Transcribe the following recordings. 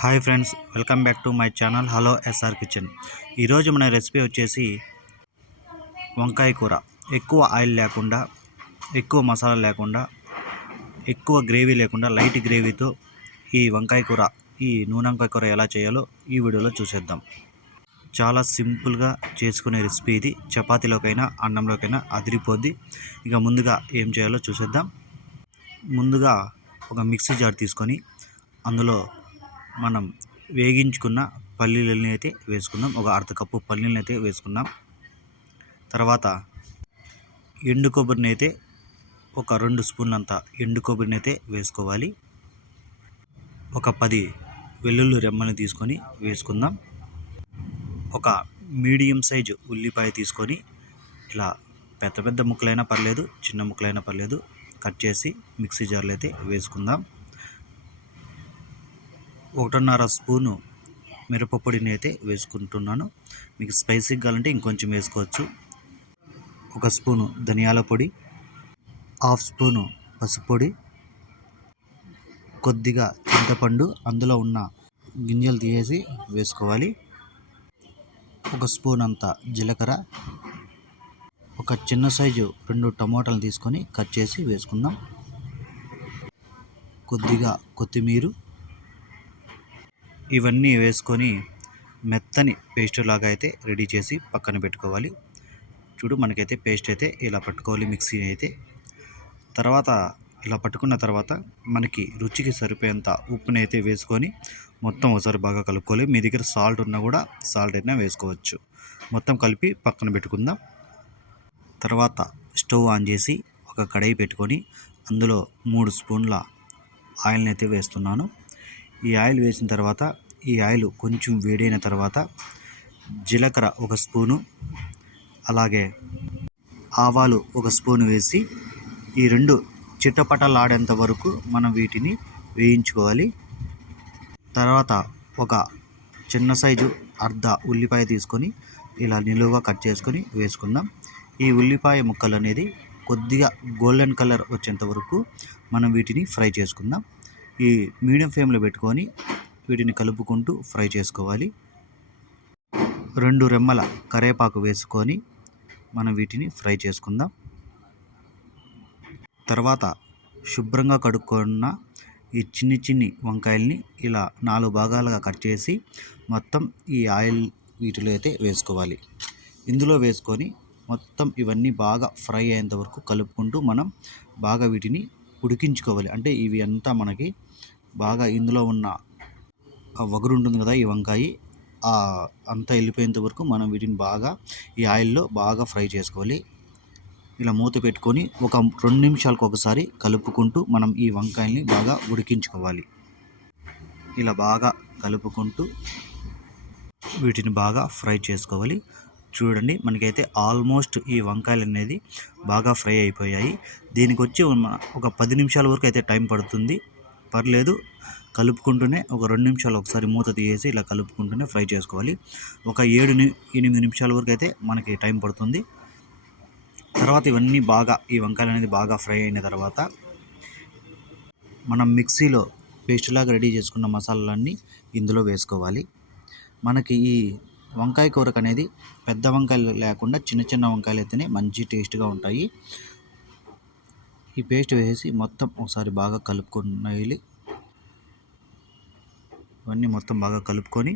Hi friends welcome back to my channel hello SR kitchen. ఈరోజు మన recipe వచ్చేసి వంకాయ కూర. ఎక్కువ ఆయిల్ లేకుండా ఎక్కువ మసాలా లేకుండా ఎక్కువ గ్రేవీ లేకుండా లైట్ గ్రేవీతో ఈ వంకాయ కూర ఈ నూనె వంకాయ కూర ఎలా చేయాలో ఈ వీడియోలో చూసేద్దాం. చాలా సింపుల్గా చేసుకునే రెసిపీ ఇది. చపాతీలోకైనా అన్నంలోకైనా అదిరిపోద్ది. ఇక ముందుగా ఏం చేయాలో చూసేద్దాం. ముందుగా ఒక మిక్సీ జార్ తీసుకొని అందులో మనం వేగించుకున్న పల్లీలని అయితే వేసుకుందాం. ఒక అర్ధ కప్పు పల్లీలని అయితే వేసుకుందాం. తర్వాత ఎండు కొబ్బరిని అయితే ఒక రెండు స్పూన్లంత ఎండు కొబ్బరిని అయితే వేసుకోవాలి. ఒక పది వెల్లుల్లి రెమ్మని తీసుకొని వేసుకుందాం. ఒక మీడియం సైజు ఉల్లిపాయ తీసుకొని ఇలా పెద్ద పెద్ద ముక్కలైనా పర్లేదు చిన్న ముక్కలైనా పర్లేదు కట్ చేసి మిక్సీ జార్లో అయితే వేసుకుందాం. ఒకటిన్నర స్పూను మిరపపొడిని అయితే వేసుకుంటున్నాను. మీకు స్పైసీగా కావాలంటే ఇంకొంచెం వేసుకోవచ్చు. ఒక స్పూను ధనియాల పొడి హాఫ్ స్పూను పసుపు పొడి కొద్దిగా చింతపండు అందులో ఉన్న గింజలు తీసేసి వేసుకోవాలి. ఒక స్పూన్ అంత జీలకర్ర ఒక చిన్న సైజు రెండు టమోటాలు తీసుకొని కట్ చేసి వేసుకుందాం. కొద్దిగా కొత్తిమీర ఇవన్నీ వేసుకొని మెత్తని పేస్ట్ లాగా అయితే రెడీ చేసి పక్కన పెట్టుకోవాలి. చూడు మనకైతే పేస్ట్ అయితే ఇలా పట్టుకోవాలి మిక్సీ అయితే. తర్వాత ఇలా పట్టుకున్న తర్వాత మనకి రుచికి సరిపోయేంత ఉప్పుని అయితే వేసుకొని మొత్తం ఒకసారి బాగా కలుపుకోవాలి. మీ దగ్గర సాల్ట్ ఉన్నా కూడా సాల్ట్ అయినా వేసుకోవచ్చు. మొత్తం కలిపి పక్కన పెట్టుకుందాం. తర్వాత స్టవ్ ఆన్ చేసి ఒక కడాయి పెట్టుకొని అందులో మూడు స్పూన్ల ఆయిల్ని అయితే వేస్తున్నాను. ఈ ఆయిల్ వేసిన తర్వాత ఈ ఆయిల్ కొంచెం వేడైన తర్వాత జీలకర్ర ఒక స్పూను అలాగే ఆవాలు ఒక స్పూను వేసి ఈ రెండు చిట్టపటలాడేంత వరకు మనం వీటిని వేయించుకోవాలి. తర్వాత ఒక చిన్న సైజు అర్ధ ఉల్లిపాయ తీసుకొని ఇలా నిలువుగా కట్ చేసుకొని వేసుకుందాం. ఈ ఉల్లిపాయ ముక్కలు అనేది కొద్దిగా గోల్డెన్ కలర్ వచ్చేంత వరకు మనం వీటిని ఫ్రై చేసుకుందాం. ఈ మీడియం ఫ్లేమ్లో పెట్టుకొని వీటిని కలుపుకుంటూ ఫ్రై చేసుకోవాలి. రెండు రెమ్మల కరేపాకు వేసుకొని మనం వీటిని ఫ్రై చేసుకుందాం. తర్వాత శుభ్రంగా కడుక్కున్న ఈ చిన్ని చిన్ని వంకాయల్ని ఇలా నాలుగు భాగాలుగా కట్ చేసి మొత్తం ఈ ఆయిల్ వీటిలో అయితే వేసుకోవాలి. ఇందులో వేసుకొని మొత్తం ఇవన్నీ బాగా ఫ్రై అయ్యేంత వరకు కలుపుకుంటూ మనం బాగా వీటిని ఉడికించుకోవాలి. అంటే ఇవి అంతా మనకి బాగా ఇందులో ఉన్న ఆ వగరు ఉంటుంది కదా ఈ వంకాయ అంతా వెళ్ళిపోయేంత వరకు మనం వీటిని బాగా ఈ ఆయిల్లో బాగా ఫ్రై చేసుకోవాలి. ఇలా మూత పెట్టుకొని ఒక రెండు నిమిషాలకు ఒకసారి కలుపుకుంటూ మనం ఈ వంకాయల్ని బాగా ఉడికించుకోవాలి. ఇలా బాగా కలుపుకుంటూ వీటిని బాగా ఫ్రై చేసుకోవాలి. చూడండి మనకైతే ఆల్మోస్ట్ ఈ వంకాయలు అనేది బాగా ఫ్రై అయిపోయాయి. దీనికి వచ్చి ఒక పది నిమిషాల వరకు అయితే టైం పడుతుంది. పర్లేదు. కలుపుకుంటూనే ఒక రెండు నిమిషాలు ఒకసారి మూత తీసేసి ఇలా కలుపుకుంటూనే ఫ్రై చేసుకోవాలి. ఒక ఏడు ని ఎనిమిది నిమిషాల వరకు అయితే మనకి టైం పడుతుంది. తర్వాత ఇవన్నీ బాగా ఈ వంకాయలు అనేది బాగా ఫ్రై అయిన తర్వాత మనం మిక్సీలో పేస్ట్ లాగా రెడీ చేసుకున్న మసాలాలన్నీ ఇందులో వేసుకోవాలి. మనకి ఈ వంకాయ కూరకు అనేది పెద్ద వంకాయలు లేకుండా చిన్న చిన్న వంకాయలు అయితేనే మంచి టేస్ట్గా ఉంటాయి. ఈ పేస్ట్ వేసి మొత్తం ఒకసారి బాగా కలుపుకొని ఇవన్నీ మొత్తం బాగా కలుపుకొని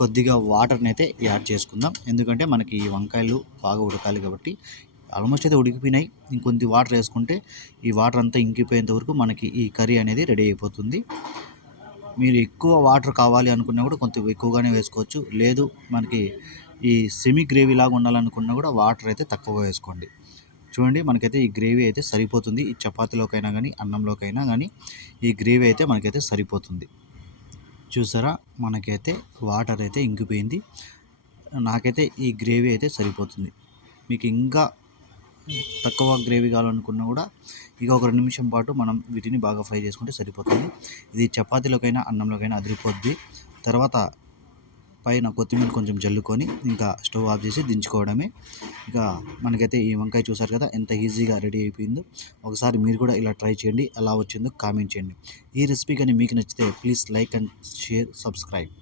కొద్దిగా వాటర్ని అయితే యాడ్ చేసుకుందాం. ఎందుకంటే మనకి ఈ వంకాయలు బాగా ఉడకాలి కాబట్టి ఆల్మోస్ట్ అయితే ఉడికిపోయినాయి. ఇంకొద్ది వాటర్ వేసుకుంటే ఈ వాటర్ అంతా ఇంకిపోయేంత వరకు మనకి ఈ కర్రీ అనేది రెడీ అయిపోతుంది. మీరు ఎక్కువ వాటర్ కావాలి అనుకున్నా కూడా కొంత ఎక్కువగానే వేసుకోవచ్చు. లేదు మనకి ఈ సెమీ గ్రేవీ లాగా ఉండాలనుకున్నా కూడా వాటర్ అయితే తక్కువగా వేసుకోండి. చూడండి మనకైతే ఈ గ్రేవీ అయితే సరిపోతుంది. ఈ చపాతీలోకైనా కానీ అన్నంలోకైనా కానీ ఈ గ్రేవీ అయితే మనకైతే సరిపోతుంది. చూసారా? మనకైతే వాటర్ అయితే ఇంకిపోయింది. నాకైతే ఈ గ్రేవీ అయితే సరిపోతుంది. మీకు ఇంకా తక్కువ గ్రేవీ కావాలనుకున్నా కూడా ఇక ఒక రెండు నిమిషం పాటు మనం వీటిని బాగా ఫ్రై చేసుకుంటే సరిపోతుంది. ఇది చపాతీలోకైనా అన్నంలోకైనా అదిరిపోద్ది. తర్వాత పైన కొత్తిమీర కొంచెం జల్లుకొని ఇంకా స్టవ్ ఆఫ్ చేసి దించుకోవడమే. ఇక మనకైతే ఈ వంకాయ చూసారు కదా ఎంత ఈజీగా రెడీ అయిపోయిందో. ఒకసారి మీరు కూడా ఇలా ట్రై చేయండి ఎలా వచ్చిందో కామెంట్ చేయండి. ఈ రెసిపీ కానీ మీకు నచ్చితే please like and share subscribe.